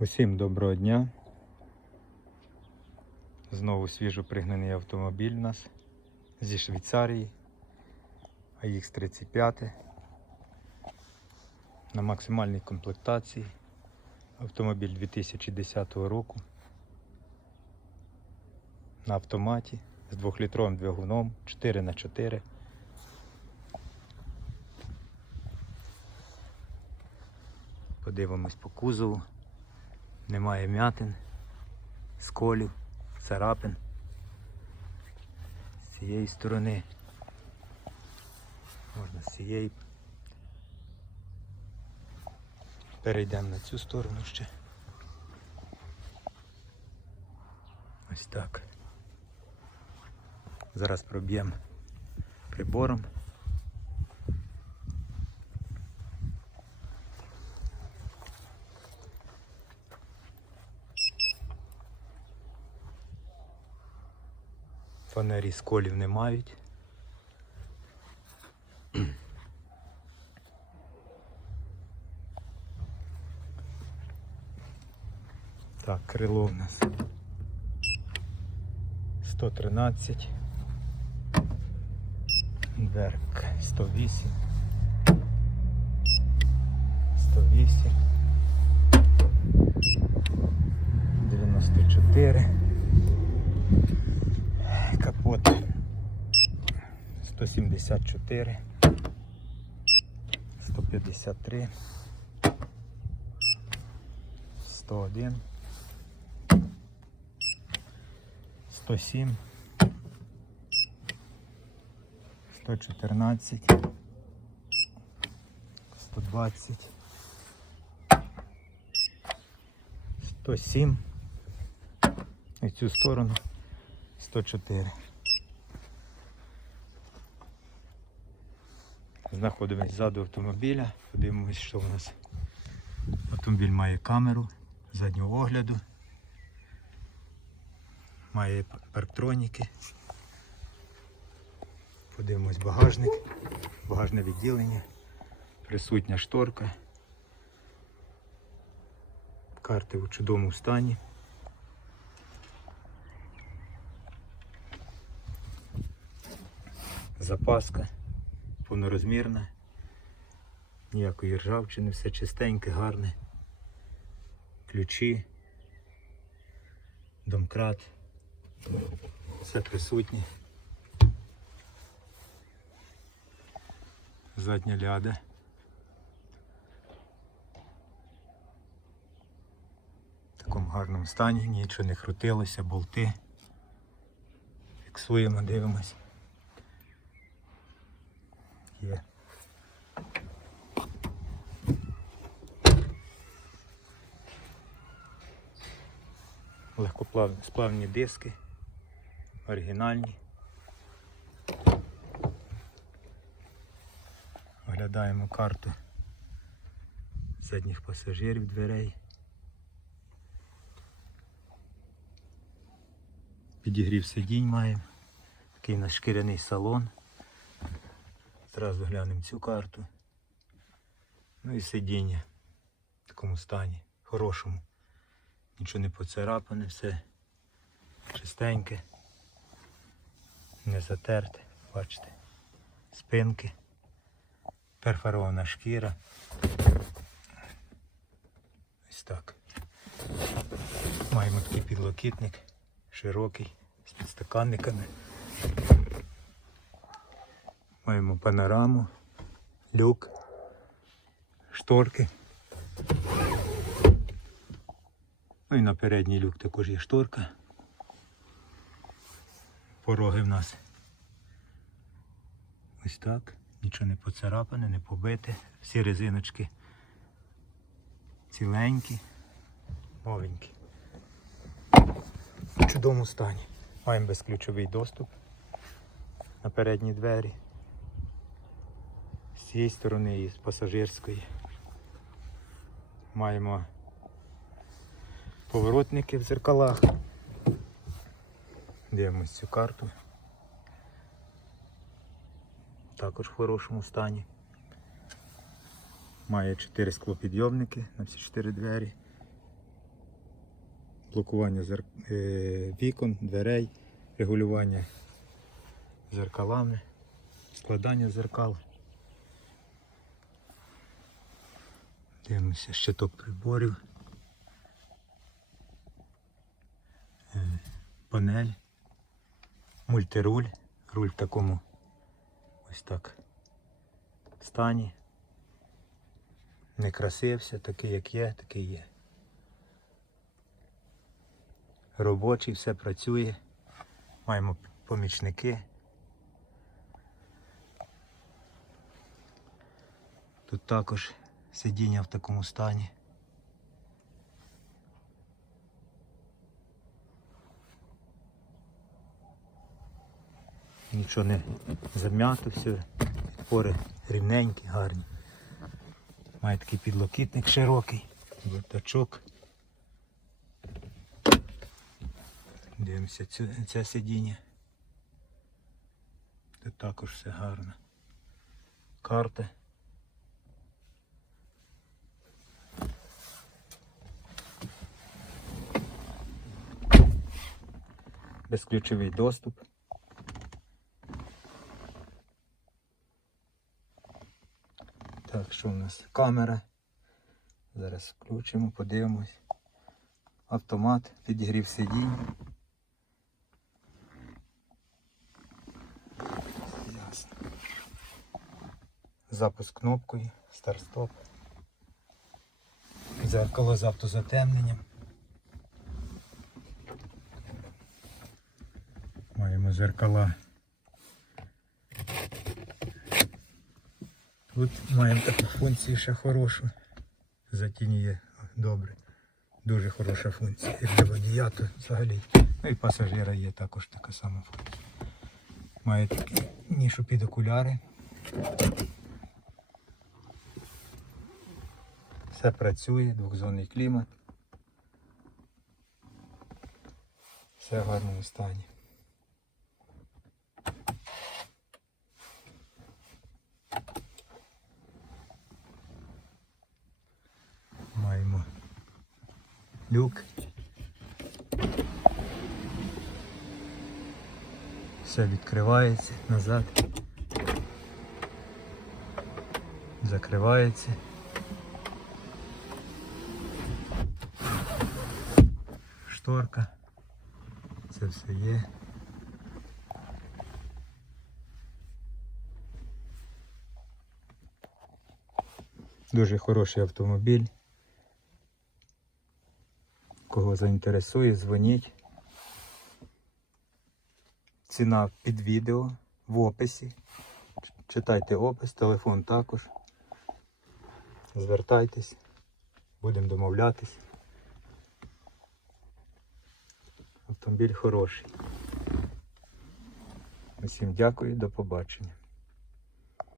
Усім доброго дня. Знову свіжо пригнаний автомобіль у нас зі Швейцарії. AX35 на максимальній комплектації. Автомобіль 2010 року. На автоматі з 2-літровим двигуном 4х4. Подивимось по кузову. Немає м'ятин, сколів, царапин. З цієї сторони. Можна з цієї. Перейдемо на цю сторону ще. Ось так. Зараз проб'ємо прибором. Фанері сколів не мають. Так, крило у нас 113. Дверк 108. 108. 94. Капот. 174, 153, 101, 107, 114, 120, 107 і цю сторону 104. Знаходимось ззаду автомобіля. Подивимось, що у нас. Автомобіль має камеру заднього огляду. Має парктроніки. Подивимось багажник, багажне відділення, присутня шторка. Карти у чудовому стані. Запаска повнорозмірна, ніякої ржавчини, все чистеньке, гарне. Ключі, домкрат, все присутнє. Задня ляда. В такому гарному стані, нічого не крутилося, болти. Фіксуємо, дивимось. Є. Легкоплавні сплавні диски, оригінальні. Оглядаємо карту задніх пасажирів дверей. Підігрів сидінь маємо. Такий у нас шкіряний салон. Зразу глянемо цю карту. Ну і сидіння в такому стані, хорошому. Нічого не поцарапане, все чистеньке, не затерте, бачите, спинки, перфорована шкіра. Ось так. Маємо такий підлокітник, широкий, з підстаканниками. Маємо панораму, люк, шторки. Ну і на передній люк також є шторка. Пороги в нас ось так. Нічого не поцарапане, не побите. Всі резиночки ціленькі, новенькі. В чудовому стані. Маємо безключовий доступ на передні двері з цієї сторони і з пасажирської. Маємо поворотники в зеркалах. Дивимось цю карту. Також в хорошому стані. Має 4 склопідйомники на всі 4 двері. блокування зер... е, вікон, дверей, регулювання зеркалами, складання зеркал. Дивимося щиток приборів. Е, Панель, мультируль, руль в такому ось так стані. Не красився, такий як є, такий є. Робочий, все працює. Маємо помічники. Тут також сидіння в такому стані. Нічого не зам'ято, все. Підпори рівненькі, гарні. Має такий підлокітник широкий, вертачок. Дивимося цю, це сидіння. Тут також все гарно. Карта. Безключовий доступ. Так, що у нас? Камера. Зараз включимо, подивимось. Автомат, підігрів сидінь. Запуск кнопкою, старт-стоп. Зеркало з автозатемненням. Маємо зеркала. Тут маємо таку функцію ще хорошу. Затінює добре. Дуже хороша функція. І для водія то взагалі. Ну і пасажира є також така сама функція. Має такі нішу під окуляри. Все працює, двохзонний клімат. Все в гарному стані. люк. Все відкривається назад. Закривається. Шторка. Це все є. Дуже хороший автомобіль. Кого заінтересує, дзвоніть. Ціна під відео в описі. Читайте опис, телефон також. Звертайтесь, будемо домовлятись. Автомобіль хороший. Усім дякую, до побачення.